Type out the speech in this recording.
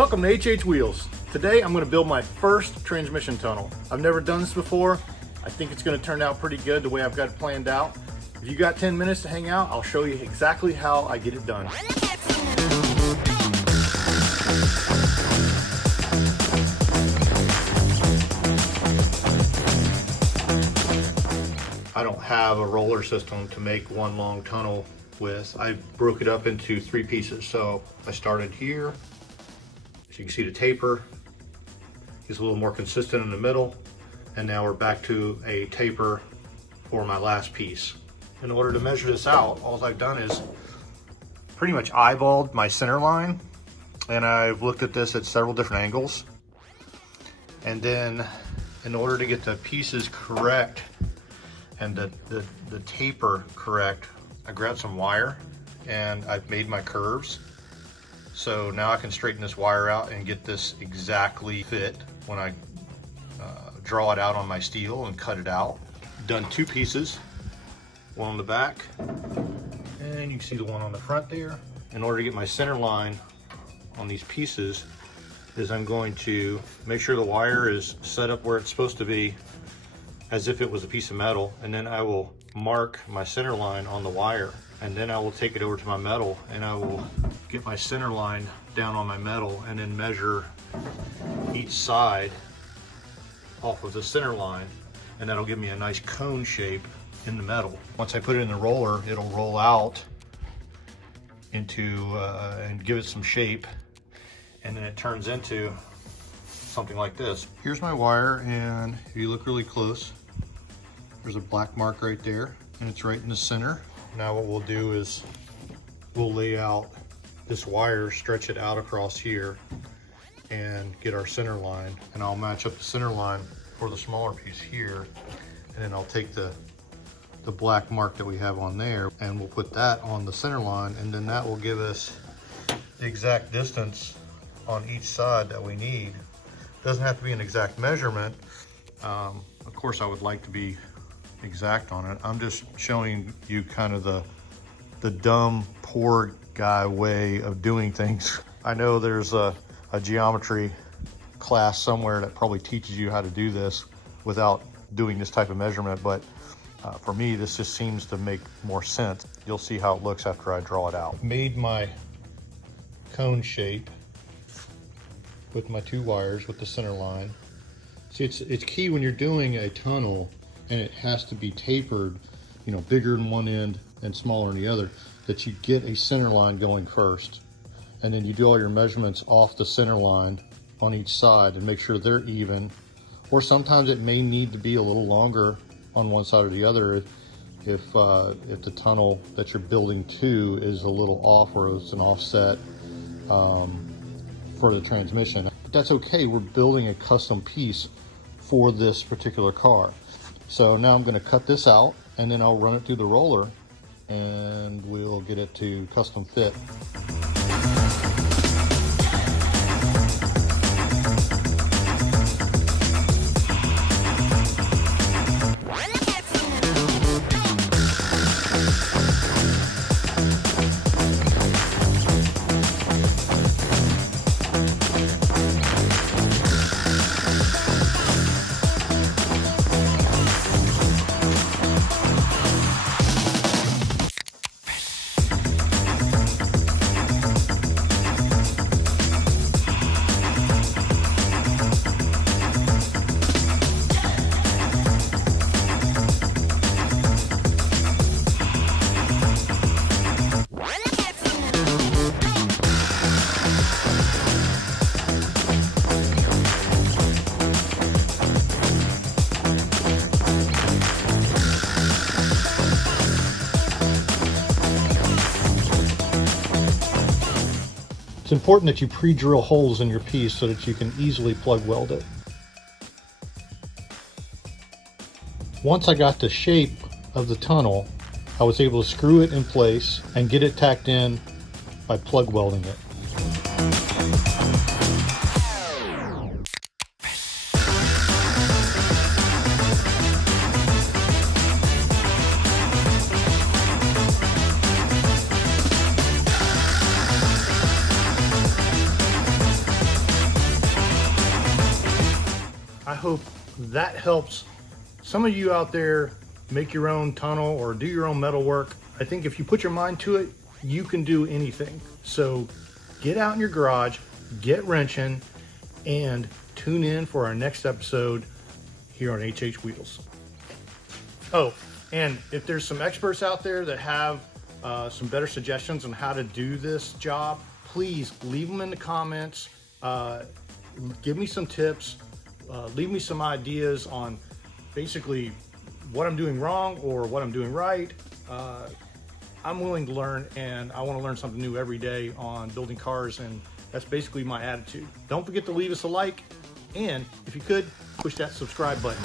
Welcome to HH Wheels. Today I'm going to build my first transmission tunnel. I've never done this before. I think it's going to turn out pretty good the way I've got it planned out. If you got 10 minutes to hang out, I'll show you exactly how I get it done. I don't have a roller system to make one long tunnel with. I broke it up into 3 pieces. So I started here. As you can see, the taper is a little more consistent in the middle. And now we're back to a taper for my last piece. In order to measure this out, all I've done is pretty much eyeballed my center line. And I've looked at this at several different angles. And then in order to get the pieces correct and the taper correct, I grabbed some wire and I've made my curves. So now I can straighten this wire out and get this exactly fit when I draw it out on my steel and cut it out. Done 2 pieces, one on the back, and you can see the one on the front there. In order to get my center line on these pieces is I'm going to make sure the wire is set up where it's supposed to be as if it was a piece of metal, and then I will mark my center line on the wire, and then I will take it over to my metal and I will get my center line down on my metal and then measure each side off of the center line, and that'll give me a nice cone shape in the metal. Once I put it in the roller, it'll roll out into and give it some shape, and then it turns into something like this. Here's my wire, and if you look really close, there's a black mark right there, and it's right in the center. Now what we'll do is we'll lay out this wire, stretch it out across here, and get our center line. And I'll match up the center line for the smaller piece here, and then I'll take the black mark that we have on there, and we'll put that on the center line, and then that will give us the exact distance on each side that we need. Doesn't have to be an exact measurement. Of course, I would like to be exact on it. I'm just showing you kind of the dumb, poor guy way of doing things. I know there's a geometry class somewhere that probably teaches you how to do this without doing this type of measurement, but for me, this just seems to make more sense. You'll see how it looks after I draw it out. Made my cone shape with my 2 wires with the center line. See, it's key when you're doing a tunnel and it has to be tapered, you know, bigger in one end and smaller in the other, that you get a center line going first. And then you do all your measurements off the center line on each side and make sure they're even. Or sometimes it may need to be a little longer on one side or the other if the tunnel that you're building to is a little off or it's an offset for the transmission. But that's okay, we're building a custom piece for this particular car. So now I'm gonna cut this out and then I'll run it through the roller and we'll get it to custom fit. It's important that you pre-drill holes in your piece so that you can easily plug weld it. Once I got the shape of the tunnel, I was able to screw it in place and get it tacked in by plug welding it. I hope that helps some of you out there make your own tunnel or do your own metal work. I think if you put your mind to it, you can do anything. So get out in your garage, get wrenching, and tune in for our next episode here on HH Wheels. Oh, and if there's some experts out there that have some better suggestions on how to do this job, please leave them in the comments. Give me some tips. Leave me some ideas on basically what I'm doing wrong or what I'm doing right. I'm willing to learn, and I want to learn something new every day on building cars, and that's basically my attitude. Don't forget to leave us a like, and if you could, push that subscribe button.